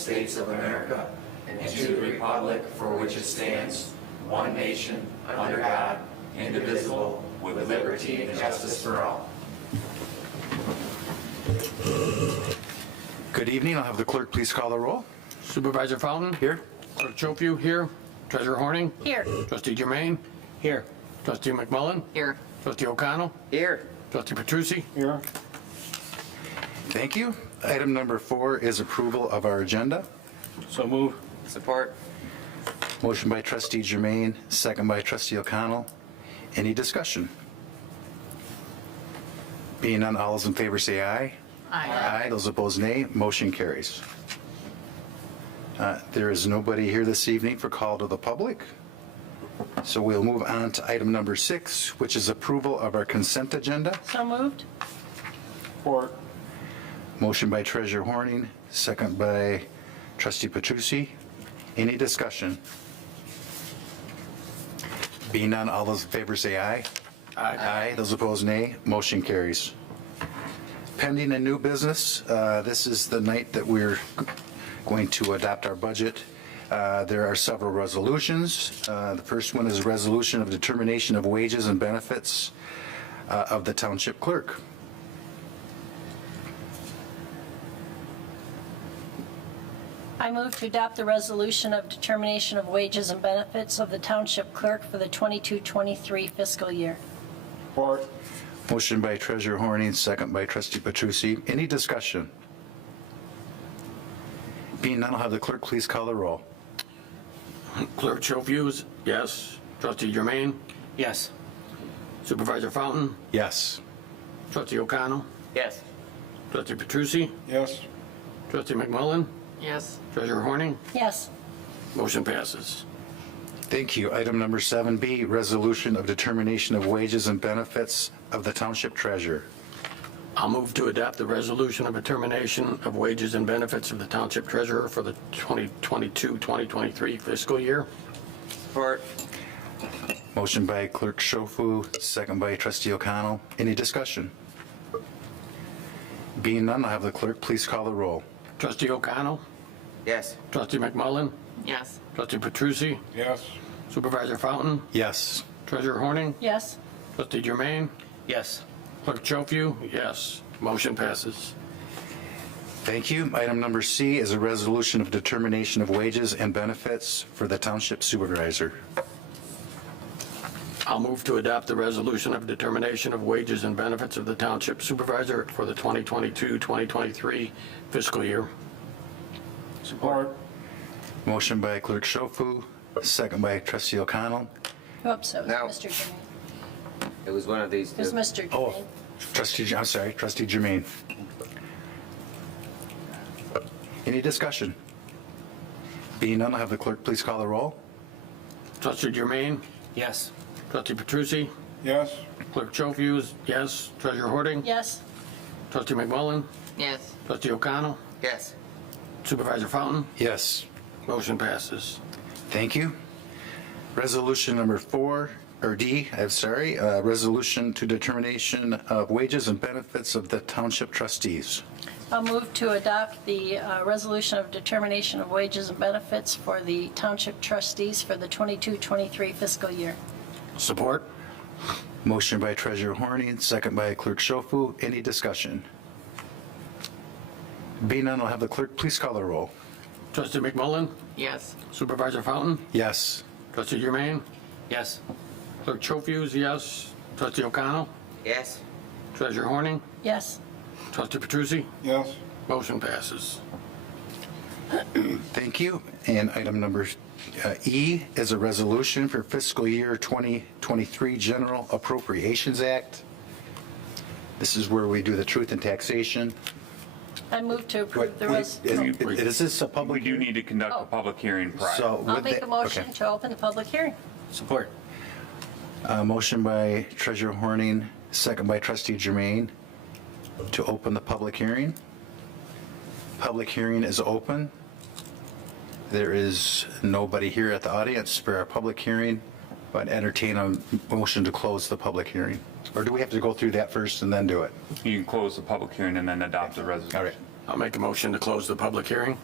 States of America and to the republic for which it stands, one nation, under God, indivisible, with liberty and justice for all. Good evening. I'll have the clerk please call the roll. Supervisor Fountain? Here. Clerk Chopu here. Treasurer Horning? Here. Trustee Germain? Here. Trustee McMullen? Here. Trustee O'Connell? Here. Trustee Petrucci? Here. Thank you. Item number 4 is approval of our agenda. So move. Support. Motion by trustee Germain, second by trustee O'Connell. Any discussion? Being none, all those in favor say aye. Aye. Aye. Those opposed, nay. Motion carries. There is nobody here this evening for call to the public. So we'll move on to item number 6, which is approval of our consent agenda. So moved. Support. Motion by treasurer Horning, second by trustee Petrucci. Any discussion? Being none, all those in favor say aye. Aye. Those opposed, nay. Motion carries. Pending and new business, this is the night that we're going to adopt our budget. There are several resolutions. The first one is a resolution of determination of wages and benefits of the township clerk. I move to adopt the resolution of determination of wages and benefits of the township clerk for the 22-23 fiscal year. Support. Motion by treasurer Horning, second by trustee Petrucci. Any discussion? Being none, I'll have the clerk please call the roll. Clerk Chopu, yes. Trustee Germain? Yes. Supervisor Fountain? Yes. Trustee O'Connell? Yes. Trustee Petrucci? Yes. Trustee McMullen? Yes. Treasurer Horning? Yes. Motion passes. Thank you. Item number 7B, resolution of determination of wages and benefits of the township treasurer. I'll move to adopt the resolution of determination of wages and benefits of the township treasurer for the 2022-2023 fiscal year. Support. Motion by clerk Chopu, second by trustee O'Connell. Any discussion? Being none, I'll have the clerk please call the roll. Trustee O'Connell? Yes. Trustee McMullen? Yes. Trustee Petrucci? Yes. Supervisor Fountain? Yes. Treasurer Horning? Yes. Trustee Germain? Yes. Clerk Chopu? Yes. Motion passes. Thank you. Item number C is a resolution of determination of wages and benefits for the township supervisor. I'll move to adopt the resolution of determination of wages and benefits of the township supervisor for the 2022-2023 fiscal year. Support. Motion by clerk Chopu, second by trustee O'Connell. Oops, that was Now- Mr. Germain. It was one of these It was two. Mr. Oh, Germain. trustee Germain. Any discussion? Being none, I'll have the clerk please call the roll. Trustee Germain? Yes. Trustee Petrucci? Yes. Clerk Chopu? Yes. Treasurer Horning? Yes. Trustee McMullen? Yes. Trustee O'Connell? Yes. Supervisor Fountain? Yes. Motion passes. Thank you. Resolution number 4, or D, I'm sorry, resolution to determination of wages and benefits of the township trustees. I'll move to adopt the resolution of determination of wages and benefits for the township trustees for the 22-23 fiscal year. Support? Motion by treasurer Horning, second by clerk Chopu. Any discussion? Being none, I'll have the clerk please call the roll. Trustee McMullen? Yes. Supervisor Fountain? Yes. Trustee Germain? Yes. Clerk Chopu? Yes. Trustee O'Connell? Yes. Treasurer Horning? Yes. Trustee Petrucci? Yes. Motion passes. Thank you. And item number E is a resolution for fiscal year 2023 General Appropriations Act. This is where we do the truth and taxation. I move to approve the Is this a We public? do need to conduct Oh. a public hearing prior. So I'll with make that- a motion okay. to open the public hearing. Support. Motion by treasurer Horning, second by trustee Germain to open the public hearing. Public hearing is open. There is nobody here at the audience for our public hearing, but entertain a motion to close the public hearing. Or do we have to go through that first and then do it? You can close the public hearing and then adopt the resolution. All right. I'll make a motion to close the public hearing.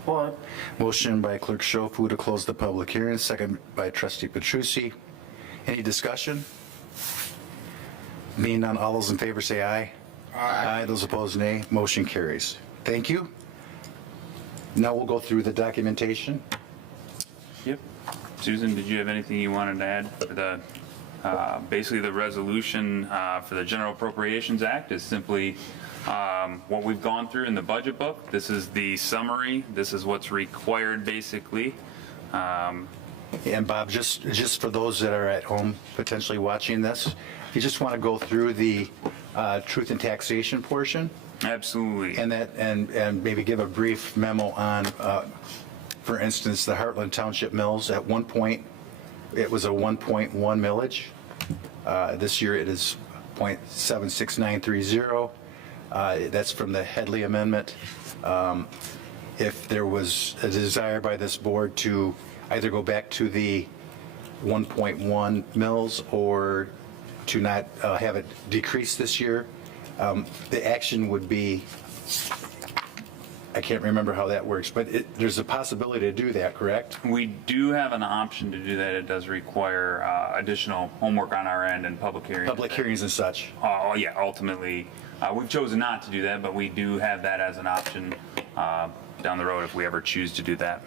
Support. Motion by Clerk Schofu to close the public hearing, second by Trustee Petrucci. Any discussion? Being none, all those in favor say aye. Aye. Those opposed, nay. Motion carries. Thank you. Now we'll go through the documentation. Yep. Susan, did you have anything you wanted to add for the, basically the resolution for the General Appropriations Act is simply what we've gone through in the budget book. This is the summary. This is what's required basically. And Bob, just for those that are at home potentially watching this, if you just want to go through the truth and taxation portion, Absolutely. and maybe give a brief memo on, for instance, the Heartland Township mills. At one point, it was a 1.1 millage. This year it is 0.76930. That's from the Headley Amendment. If there was a desire by this board to either go back to the 1.1 mils or to not have it decrease this year, the action would be, I can't remember how that works, but there's a possibility to do that, correct? We do have an option to do that. It does require additional homework on our end and public hearings. Public hearings and such. Oh, yeah, ultimately, we've chosen not to do that, but we do have that as an option down the road if we ever choose to do that.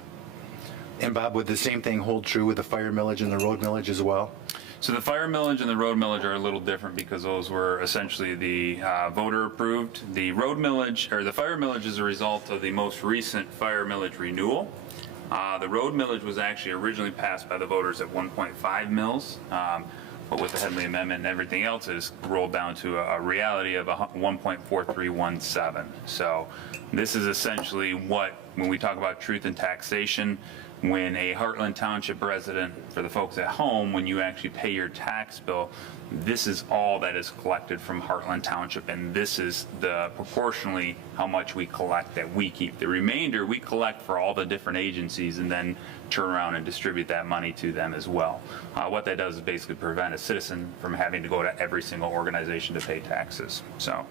And Bob, would the same thing hold true with the fire millage and the road millage as well? So the fire millage and the road millage are a little different because those were essentially the voter approved. The road millage, or the fire millage, is a result of the most recent fire millage renewal. The road millage was actually originally passed by the voters at 1.5 mils, but with the Headley Amendment and everything else, is rolled down to a reality of 1.4317. So this is essentially what, when we talk about truth and taxation, when a Heartland Township resident, for the folks at home, when you actually pay your tax bill, this is all that is collected from Heartland Township, and this is the proportionally how much we collect that we keep. The remainder we collect for all the different agencies and then turn around and distribute that money to them as well. What that does is basically prevent a citizen from having to go to every single organization to pay taxes. So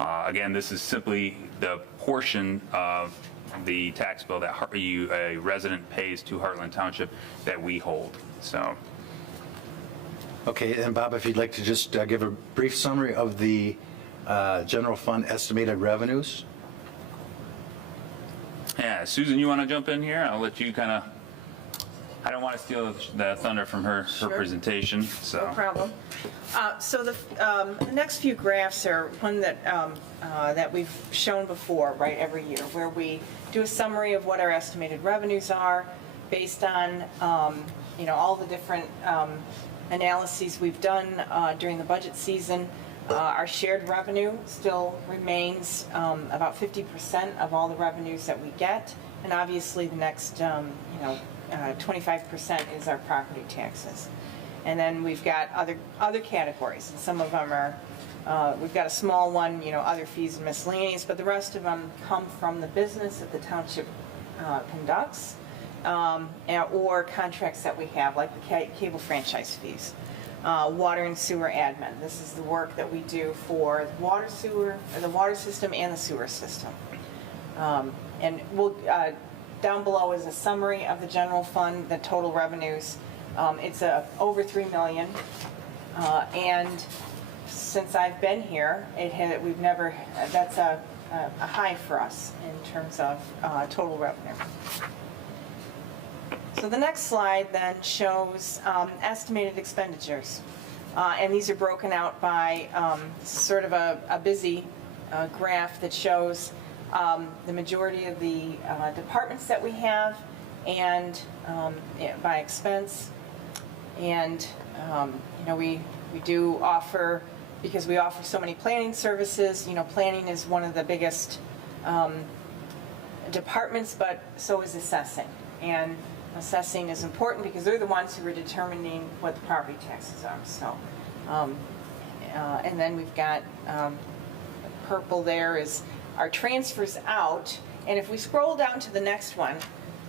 again, this is simply the portion of the tax bill that a resident pays to Heartland Township that we hold. So. Okay, and Bob, if you'd like to just give a brief summary of the general fund estimated revenues? Yeah, Susan, you want to jump in here? I'll let you kind of, I don't want to steal the thunder from her presentation, so. No problem. So the next few graphs are one that that we've shown before, right, every year, where we do a summary of what our estimated revenues are based on, all the different analyses we've done during the budget season. Our shared revenue still remains about 50% of all the revenues that we get, and obviously the next, 25% is our property taxes. And then we've got other categories, and some of them are, we've got a small one, other fees and miscellaneous, but the rest of them come from the business that the township conducts, or contracts that we have, like the cable franchise fees. Water and sewer admin. This is the work that we do for the water system and the sewer system. And we'll, down below is a summary of the general fund, the total revenues. It's over $3 million, and since I've been here, we've never. That's a high for us in terms of total revenue. So the next slide then shows estimated expenditures, and these are broken out by sort of a busy graph that shows the majority of the departments that we have, and by expense. And we do offer, because we offer so many planning services. Planning is one of the biggest departments, but so is assessing. And assessing is important because they're the ones who are determining what the property taxes are. So, and then we've got purple there is our transfers out. And if we scroll down to the next one,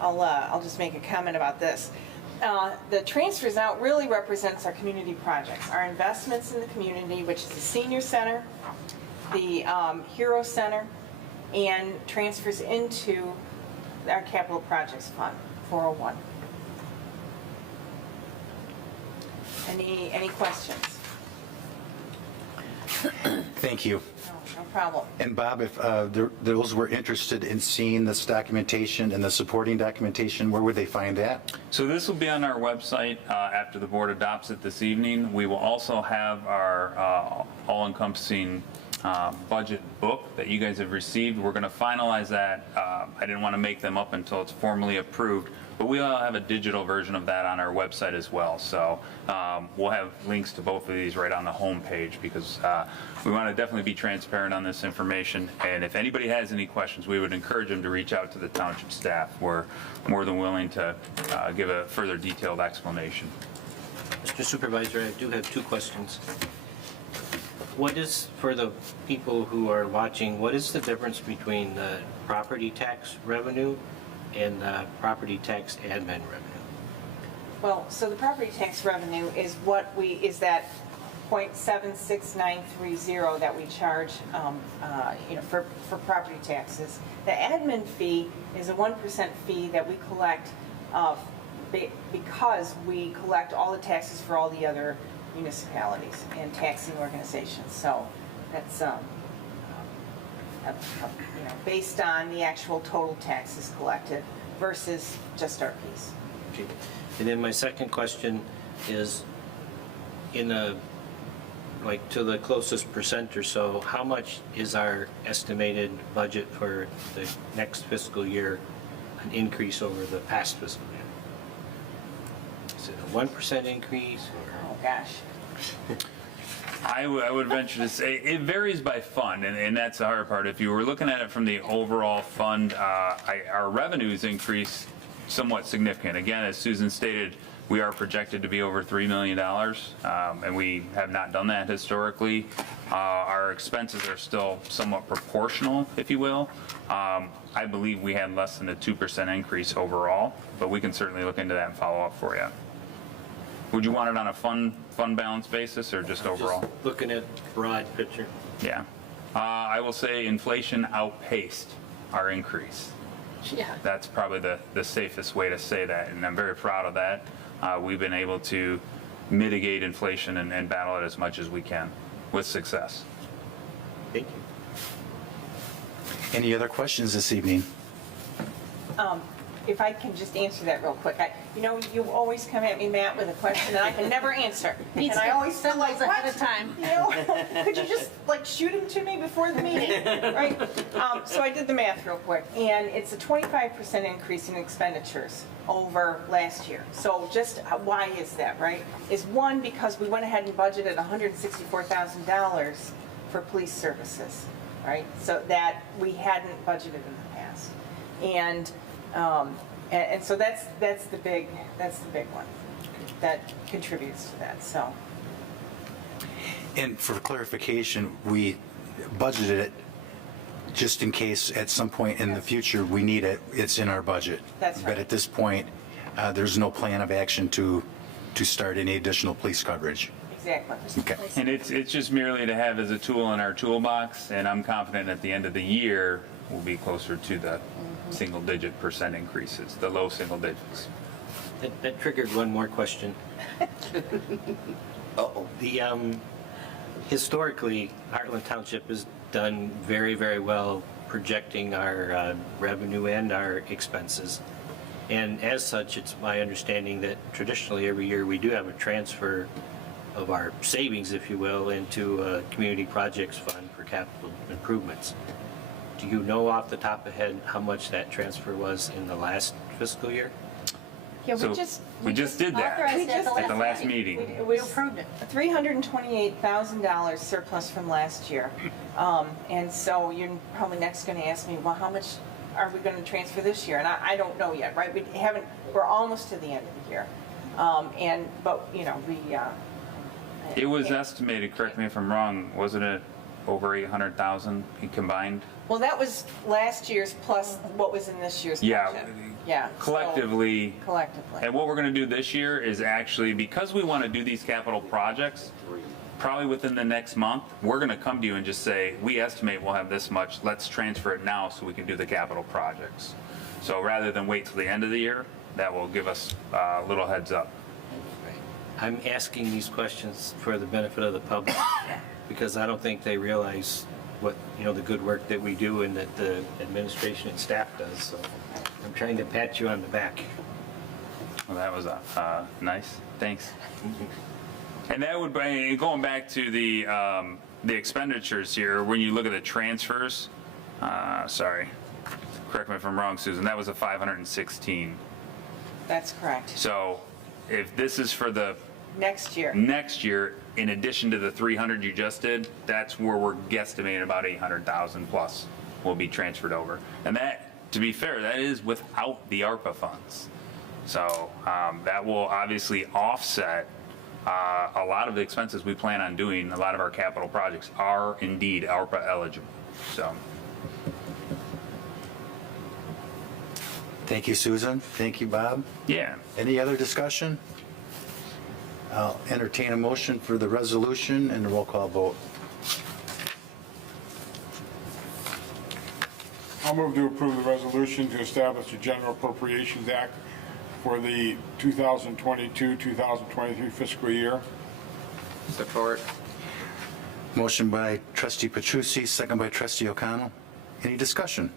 I'll just make a comment about this. The transfers out really represents our community projects, our investments in the community, which is the senior center, the Hero Center, and transfers into our capital projects fund, 401. Any questions? Thank you. No problem. And Bob, if those were interested in seeing this documentation and the supporting documentation, where would they find that? So this will be on our website after the board adopts it this evening. We will also have our all-encompassing budget book that you guys have received. We're going to finalize that. I didn't want to make them up until it's formally approved, but we will have a digital version of that on our website as well. So we'll have links to both of these right on the home page, because we want to definitely be transparent on this information. And if anybody has any questions, we would encourage them to reach out to the township staff. We're more than willing to give a further detailed explanation. Mr. Supervisor, I do have two questions. What is, for the people who are watching, what is the difference between the property tax revenue and the property tax admin revenue? Well, so the property tax revenue is that .76930 that we charge, for property taxes. The admin fee is a 1% fee that we collect because we collect all the taxes for all the other municipalities and taxing organizations. So that's based on the actual total taxes collected versus just our piece. Okay. And then my second question is, to the closest percent or so, how much is our estimated budget for the next fiscal year an increase over the past fiscal year? Is it a 1% increase? Oh, gosh. I would venture to say it varies by fund, and that's the hard part. If you were looking at it from the overall fund, our revenues increase somewhat significant. Again, as Susan stated, we are projected to be over $3 million, and we have not done that historically. Our expenses are still somewhat proportional, if you will. I believe we had less than a 2% increase overall, but we can certainly look into that and follow up for you. Would you want it on a fund balance basis or just overall? Just looking at broad picture. Yeah. I will say inflation outpaced our increase. Yeah. That's probably the safest way to say that, and I'm very proud of that. We've been able to mitigate inflation and battle it as much as we can with success. Thank you. Any other questions this evening? If I can just answer that real quick. You always come at me, Matt, with a question that I can never answer. And I always feel like, ahead what? of time. Could you just shoot them to me before the meeting, right? So I did the math real quick, and it's a 25% increase in expenditures over last year. So just why is that, right? Is one, because we went ahead and budgeted $164,000 for police services, right? So that we hadn't budgeted in the past. And so that's the big one that contributes to that. So, And for clarification, we budgeted it just in case at some point in the future we need it. It's in our budget. That's right. But at this point, there's no plan of action to start any additional police coverage. exactly. Okay. And it's just merely to have as a tool in our toolbox, and I'm confident at the end of the year, we'll be closer to the single-digit % increases, the low single digits. That triggered one more question. Uh-oh. Historically, Heartland Township has done very, very well projecting our revenue and our expenses. And as such, it's my understanding that traditionally every year we do have a transfer of our savings, if you will, into a community projects fund for capital improvements. Do you know off the top of the head how much that transfer was in the last fiscal year? Yeah, So we just did that authorized it at the last meeting. We approved it. $328,000 surplus from last year. And so you're probably next going to ask me, well, how much are we going to transfer this year? And I don't know yet, right? We're almost to the end of the year. It was estimated, correct me if I'm wrong, wasn't it over 800,000 combined? Well, that was last year's plus what was in this year's Yeah. budget. Yeah. so- Collectively. Collectively. And what we're going to do this year is actually, because we want to do these capital projects, probably within the next month, we're going to come to you and just say, we estimate we'll have this much, let's transfer it now so we can do the capital projects. So rather than wait till the end of the year, that will give us a little heads up. I'm asking these questions for the benefit of the public because I don't think they realize what, the good work that we do and that the administration and staff does. So I'm trying to pat you on the back. Well, that was nice. Thanks. And that would be, going back to the expenditures here, when you look at the transfers, sorry, correct me if I'm wrong, Susan, that was a 516. That's correct. So if this is for the Next year. next year, in addition to the 300 you just did, that's where we're guesstimating about 800,000 plus will be transferred over. And that, to be fair, that is without the ARPA funds. So that will obviously offset a lot of the expenses we plan on doing. A lot of our capital projects are indeed ARPA eligible. So. Thank you, Susan. Thank you, Bob. Yeah. Any other discussion? I'll entertain a motion for the resolution and a roll call vote. I'll move to approve the resolution to establish the General Appropriations Act for the 2022-2023 fiscal year. Support. Motion by trustee Petrucci, second by trustee O'Connell. Any discussion?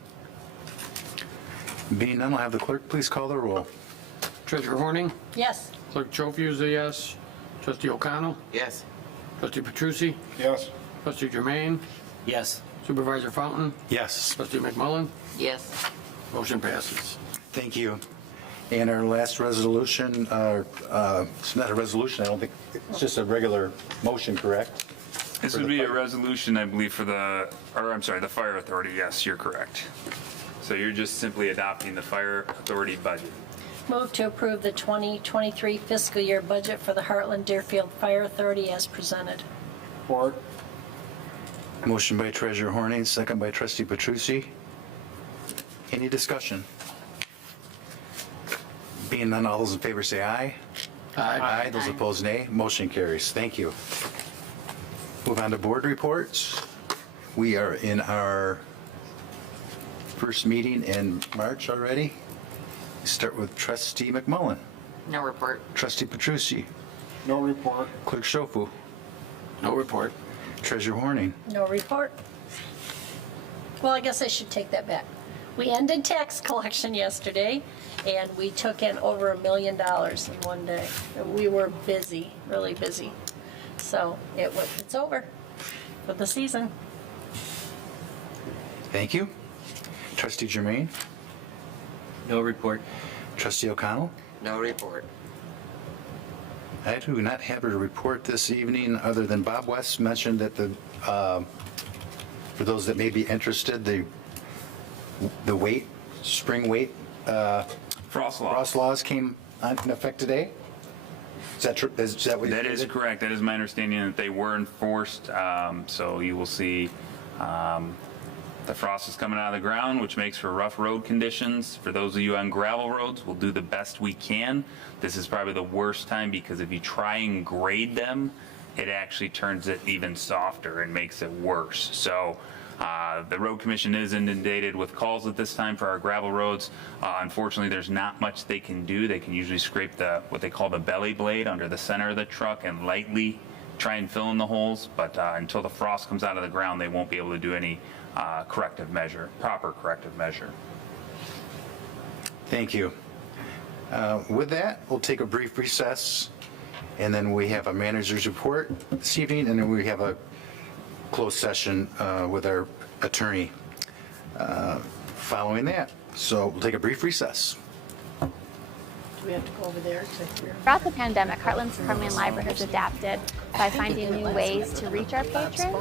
Being none, I'll have the clerk please call the roll. Treasurer Horning, Yes. Clerk Chofiu is a yes. Trustee O'Connell, Yes. Trustee Petrucci, Yes. Trustee Jermaine, Yes. Supervisor Fountain, Yes. Trustee McMullen, Yes. motion passes. Thank you. And our last resolution, it's not a resolution, I don't think, it's just a regular motion, correct? This would be a resolution, I believe, for the Fire Authority. Yes, you're correct. So you're just simply adopting the Fire Authority budget. Move to approve the 2023 fiscal year budget for the Heartland Deerfield Fire Authority as presented. Support. Motion by Treasurer Horning, second by trustee Petrucci. Any discussion? Being none, all those in favor say aye. Aye. Those opposed, nay. Motion carries. Thank you. Move on to board reports. We are in our first meeting in March already. Start with trustee McMullen, No report. trustee Petrucci, No report. clerk Schofu, No report. treasurer Horning. No report. Well, I guess I should take that back. We ended tax collection yesterday, and we took in over $1 million in one day. We were busy, really busy. So it's over for the season. Thank you. Trustee Jermaine, No report. trustee O'Connell. No report. I do not have a report this evening, other than Bob West mentioned that for those that may be interested, the spring weight Frost law. frost laws came into effect today. Is that true? Is that what you That is stated? correct. That is my understanding that they were enforced. So you will see the frost is coming out of the ground, which makes for rough road conditions. For those of you on gravel roads, we'll do the best we can. This is probably the worst time because if you try and grade them, it actually turns it even softer and makes it worse. So the road commission is inundated with calls at this time for our gravel roads. Unfortunately, there's not much they can do. They can usually scrape what they call the belly blade under the center of the truck and lightly try and fill in the holes. But until the frost comes out of the ground, they won't be able to do any proper corrective measure. Thank you. With that, we'll take a brief recess, and then we have a manager's report this evening, and then we have a closed session with our attorney following that. So we'll take a brief recess. Do we have to go over there to hear? Throughout the pandemic, Heartland's Permian Library has adapted by finding new ways to reach our patrons.